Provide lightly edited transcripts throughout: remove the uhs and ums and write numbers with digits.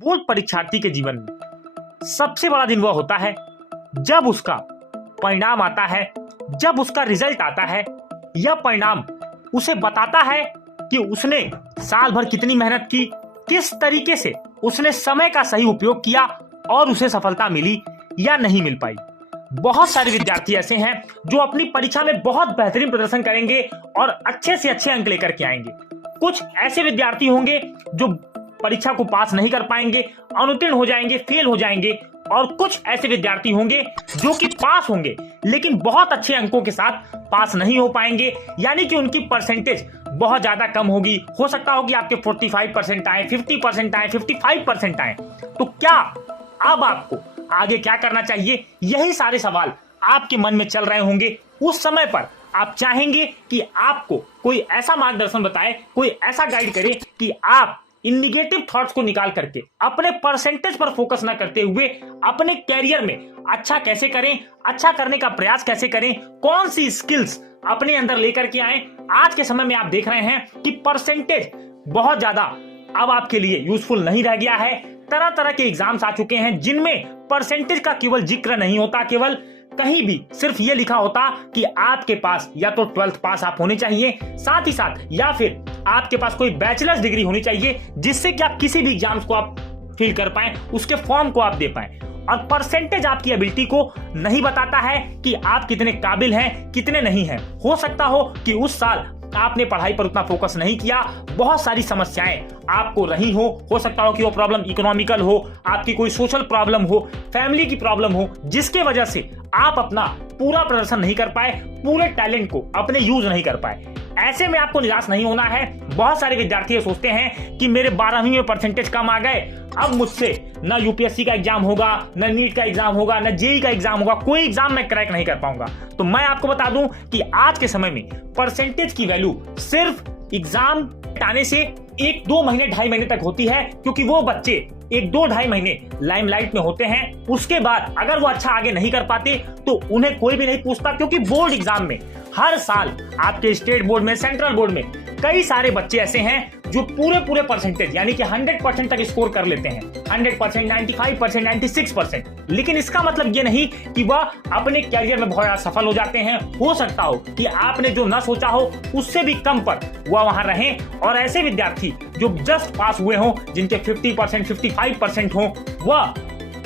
Board परीक्षार्थी के जीवन में सबसे बड़ा दिन वह होता है जब उसका परिणाम आता है, जब उसका रिजल्ट आता है। यह परिणाम उसे बताता है कि उसने साल भर कितनी मेहनत की, किस तरीके से उसने समय का सही उपयोग किया और उसे सफलता मिली या नहीं मिल पाई। बहुत सारे विद्यार्थी ऐसे हैं जो अपनी परीक्षा में बहुत बेहतरीन प्रदर्शन करेंगे और अच्छे से अच्छे अंक लेकर के आएंगे। कुछ ऐसे विद्यार्थी होंगे जो परीक्षा को पास नहीं कर पाएंगे, अनुत्तीर्ण हो जाएंगे, फेल हो जाएंगे। और कुछ ऐसे विद्यार्थी होंगे जो कि पास होंगे लेकिन बहुत अच्छे अंकों के साथ पास नहीं हो पाएंगे, यानी कि उनकी परसेंटेज बहुत ज्यादा कम होगी। हो सकता हो कि आपके 45% आए, 50% आए, 55% आए। तो क्या अब आपको आगे क्या करना चाहिए, यही सारे सवाल आपके मन में चल रहे होंगे। उस समय पर आप चाहेंगे कि आपको कोई ऐसा मार्गदर्शन बताए, कोई ऐसा गाइड करे कि आप इन निगेटिव थॉट्स को निकाल करके अपने परसेंटेज पर फोकस ना करते हुए अपने कैरियर में अच्छा कैसे करें, अच्छा करने का प्रयास कैसे करें, कौन सी स्किल्स अपने अंदर लेकर के आए। आज के समय में आप देख रहे हैं कि परसेंटेज बहुत ज्यादा अब आपके लिए यूजफुल नहीं रह गया है। तरह तरह के एग्जाम्स आ चुके हैं जिनमें परसेंटेज का केवल जिक्र नहीं होता, केवल कहीं भी सिर्फ ये लिखा होता कि आपके पास या तो 12th पास आप होने चाहिए, साथ ही साथ या फिर आपके पास कोई बैचलर्स डिग्री होनी चाहिए जिससे कि आप किसी भी एग्जाम्स को आप फिल कर पाएं, उसके फॉर्म को आप दे पाएं। और परसेंटेज आपकी एबिलिटी को नहीं बताता है कि आप कितने काबिल हैं, कितने नहीं हैं। हो सकता हो कि उस साल आपने पढ़ाई पर उतना फोकस नहीं किया, बहुत सारी समस्याएं आपको रही हो सकता हो कि वो प्रॉब्लम इकोनॉमिकल हो, आपकी कोई सोशल प्रॉब्लम हो, फैमिली की प्रॉब्लम हो, जिसके वजह से आप अपना पूरा प्रदर्शन नहीं कर पाए, पूरे टैलेंट को अपने यूज नहीं कर पाए। ऐसे में आपको निराश नहीं होना है। बहुत सारे विद्यार्थी सोचते हैं कि मेरे 12वीं में परसेंटेज कम आ गए, अब मुझसे ना यूपीएससी का एग्जाम होगा, ना नीट का एग्जाम होगा, ना जेईई का एग्जाम होगा, कोई एग्जाम मैं क्रैक नहीं कर पाऊंगा। तो मैं आपको बता दूं कि आज के समय में परसेंटेज की वैल्यू सिर्फ एग्जाम आने से 1-2 महीने 2.5 महीने तक होती है, क्योंकि वो बच्चे 1-2-2.5 महीने लाइमलाइट में होते हैं। उसके बाद अगर वो अच्छा आगे नहीं कर पाते तो उन्हें कोई भी नहीं पूछता, क्योंकि बोर्ड एग्जाम में हर साल आपके स्टेट बोर्ड में, सेंट्रल बोर्ड में कई सारे बच्चे ऐसे हैं जो पूरे परसेंटेज यानी कि 100% तक स्कोर कर लेते हैं, 100%, 95%, 96%। लेकिन इसका मतलब ये नहीं कि वह अपने कैरियर में बहुत ज्यादा सफल हो जाते हैं। हो सकता हो कि आपने जो न सोचा हो उससे भी कम पर वह वहां रहें। और ऐसे विद्यार्थी जो जस्ट पास हुए हों, जिनके 50%, 55% हो, वह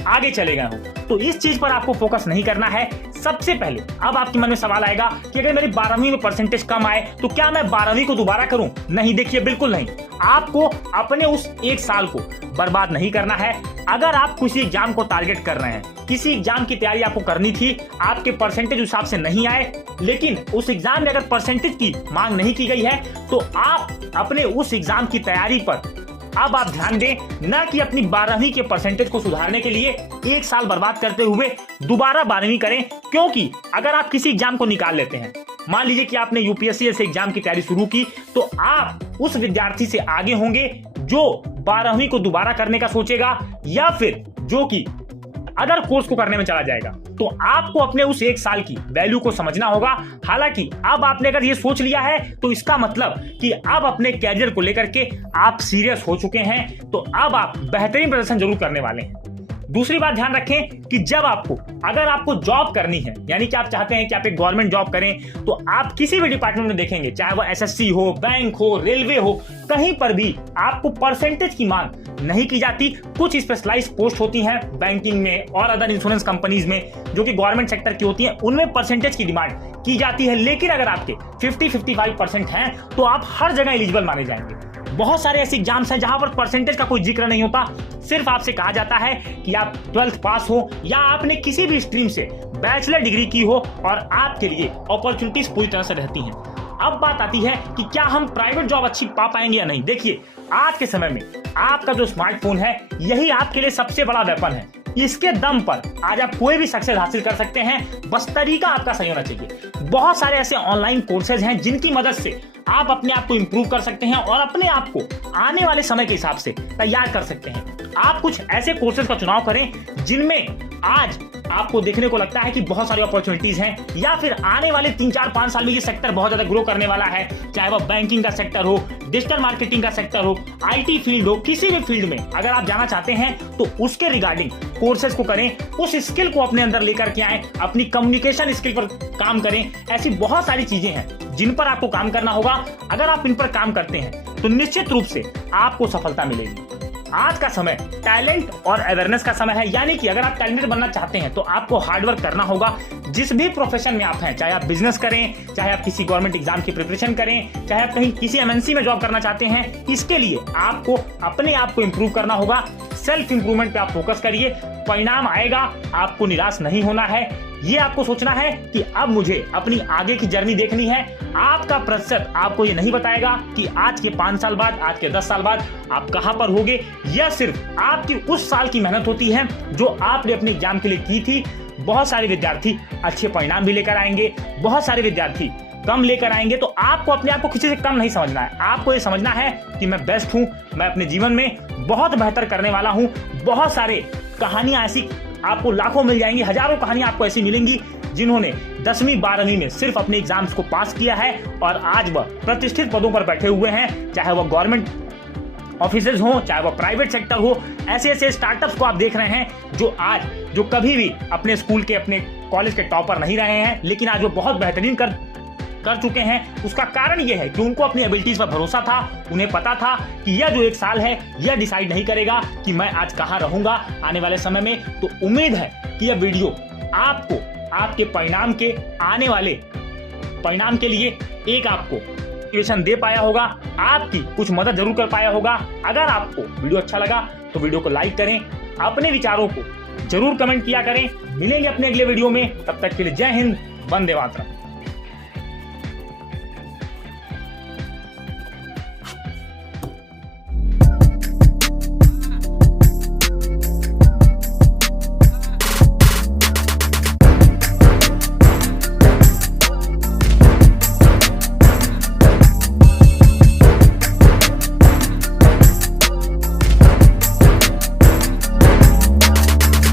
आगे चले गए हों। तो इस चीज पर आपको फोकस नहीं करना है। सबसे पहले अब आपके मन में सवाल आएगा कि अगर मेरी 12वीं में परसेंटेज कम आए तो क्या मैं 12वीं को दोबारा करूं? नहीं, देखिए बिल्कुल नहीं। आपको अपने उस एक साल को बर्बाद नहीं करना है। अगर आप किसी एग्जाम को टारगेट कर रहे हैं, किसी एग्जाम की तैयारी आपको करनी थी, आपके परसेंटेज उस हिसाब से नहीं आए, लेकिन उस एग्जाम में अगर परसेंटेज की मांग नहीं की गई है तो आप अपने उस एग्जाम की तैयारी पर अब आप ध्यान दें, न कि अपनी 12वीं के परसेंटेज को सुधारने के लिए एक साल बर्बाद करते हुए दोबारा 12वीं करें। क्योंकि अगर आप किसी एग्जाम को निकाल लेते हैं, मान लीजिए कि आपने यूपीएससी जैसे एग्जाम की तैयारी शुरू की, तो आप उस विद्यार्थी से आगे होंगे जो 12वीं को दोबारा करने का सोचेगा या फिर जो कि अदर कोर्स को करने में चला जाएगा। तो आपको अपने उस एक साल की वैल्यू को समझना होगा। हालांकि अब आपने अगर ये सोच लिया है तो इसका मतलब कि अब अपने कैरियर को लेकर के आप सीरियस हो चुके हैं, तो अब आप बेहतरीन प्रदर्शन जरूर करने वाले हैं। दूसरी बात ध्यान रखें कि जब अगर आपको जॉब करनी है, यानी कि आप चाहते हैं कि आप एक गवर्नमेंट जॉब करें, तो आप किसी भी डिपार्टमेंट में देखेंगे, चाहे वो एसएससी हो, बैंक हो, रेलवे हो, कहीं पर भी आपको परसेंटेज की मांग नहीं की जाती। कुछ स्पेशलाइज पोस्ट होती हैं बैंकिंग में और अदर इंश्योरेंस कंपनीज में जो कि गवर्नमेंट सेक्टर की होती हैं, उनमें परसेंटेज की डिमांड की जाती है। लेकिन अगर आपके 50-55% हैं तो आप हर जगह एलिजिबल माने जाएंगे। बहुत सारे ऐसे एग्जाम्स हैं जहां पर परसेंटेज का कोई जिक्र नहीं होता, सिर्फ आपसे कहा जाता है कि आप 12th पास हो या आपने किसी भी स्ट्रीम से बैचलर डिग्री की हो और आपके लिए अपॉर्चुनिटीज पूरी तरह से रहती हैं। अब बात आती है कि क्या हम प्राइवेट जॉब अच्छी पा पाएंगे या नहीं। देखिए, आज के समय में आपका जो स्मार्टफोन है यही आपके लिए सबसे बड़ा वेपन है। इसके दम पर आज आप कोई भी सक्सेस हासिल कर सकते हैं, बस तरीका आपका सही होना चाहिए। बहुत सारे ऐसे ऑनलाइन कोर्सेज हैं जिनकी मदद से आप अपने आप को इंप्रूव कर सकते हैं और अपने आप को आने वाले समय के हिसाब से तैयार कर सकते हैं। आप कुछ ऐसे कोर्सेज का चुनाव करें जिनमें आज आपको देखने को लगता है कि बहुत सारी अपॉर्चुनिटीज हैं, या फिर आने वाले 3-4-5 साल में ये सेक्टर बहुत ज्यादा ग्रो करने वाला है, चाहे वह बैंकिंग का सेक्टर हो, डिजिटल मार्केटिंग का सेक्टर हो, आईटी फील्ड हो, किसी भी फील्ड में अगर आप जाना चाहते हैं तो उसके रिगार्डिंग कोर्सेज को करें, उस स्किल को अपने अंदर लेकर के आए, अपनी कम्युनिकेशन स्किल पर काम करें। ऐसी बहुत सारी चीजें हैं जिन पर आपको काम करना होगा। अगर आप इन पर काम करते हैं तो निश्चित रूप से आपको सफलता मिलेगी। आज का समय टैलेंट और अवेयरनेस का समय है, यानी कि अगर आप टैलेंटेड बनना चाहते हैं तो आपको हार्डवर्क करना होगा। जिस भी प्रोफेशन में आप हैं, चाहे आप बिजनेस करें, चाहे आप किसी गवर्नमेंट एग्जाम की प्रिपरेशन करें, चाहे आप कहीं किसी एमएनसी में जॉब करना चाहते हैं, इसके लिए आपको अपने आप को इंप्रूव करना होगा। सेल्फ इंप्रूवमेंट पे आप फोकस करिए, परिणाम आएगा, आपको निराश नहीं होना है। ये आपको सोचना है कि अब मुझे अपनी आगे की जर्नी देखनी है। आपका प्रतिशत आपको ये नहीं बताएगा कि आज के 5 साल बाद, आज के 10 साल बाद आप कहां पर होगे। यह सिर्फ आपकी उस साल की मेहनत होती है जो आपने अपने एग्जाम के लिए की थी। बहुत सारे विद्यार्थी अच्छे परिणाम भी लेकर आएंगे, बहुत सारे विद्यार्थी कम लेकर आएंगे। तो आपको अपने आप को किसी से कम नहीं समझना है। आपको ये समझना है कि मैं बेस्ट हूं, मैं अपने जीवन में बहुत बेहतर करने वाला हूं। बहुत सारे कहानियां ऐसी आपको लाखों मिल जाएंगी, हजारों कहानियां आपको ऐसी मिलेंगी जिन्होंने 10वीं 12वीं में सिर्फ अपने एग्जाम्स को पास किया है और आज वह प्रतिष्ठित पदों पर बैठे हुए हैं, चाहे वह गवर्नमेंट ऑफिसर्स हो, चाहे वह प्राइवेट सेक्टर हो। ऐसे ऐसे स्टार्टअप्स को आप देख रहे हैं जो कभी भी अपने स्कूल के, अपने कॉलेज के टॉपर नहीं रहे हैं, लेकिन आज वो बहुत बेहतरीन कर चुके हैं। उसका कारण यह है कि उनको अपनी एबिलिटीज पर भरोसा था। उन्हें पता था कि यह जो 1 साल है यह डिसाइड नहीं करेगा कि मैं आज कहां रहूंगा आने वाले समय में। तो उम्मीद है कि यह वीडियो आपको आपके परिणाम के आने वाले परिणाम के लिए एक आपको मोटिवेशन दे पाया होगा, आपकी कुछ मदद जरूर कर पाया होगा। अगर आपको वीडियो अच्छा लगा तो वीडियो को लाइक करें, अपने विचारों को जरूर कमेंट किया करें। मिलेंगे अपने अगले वीडियो में, तब तक के लिए जय हिंद, वंदे मातरम।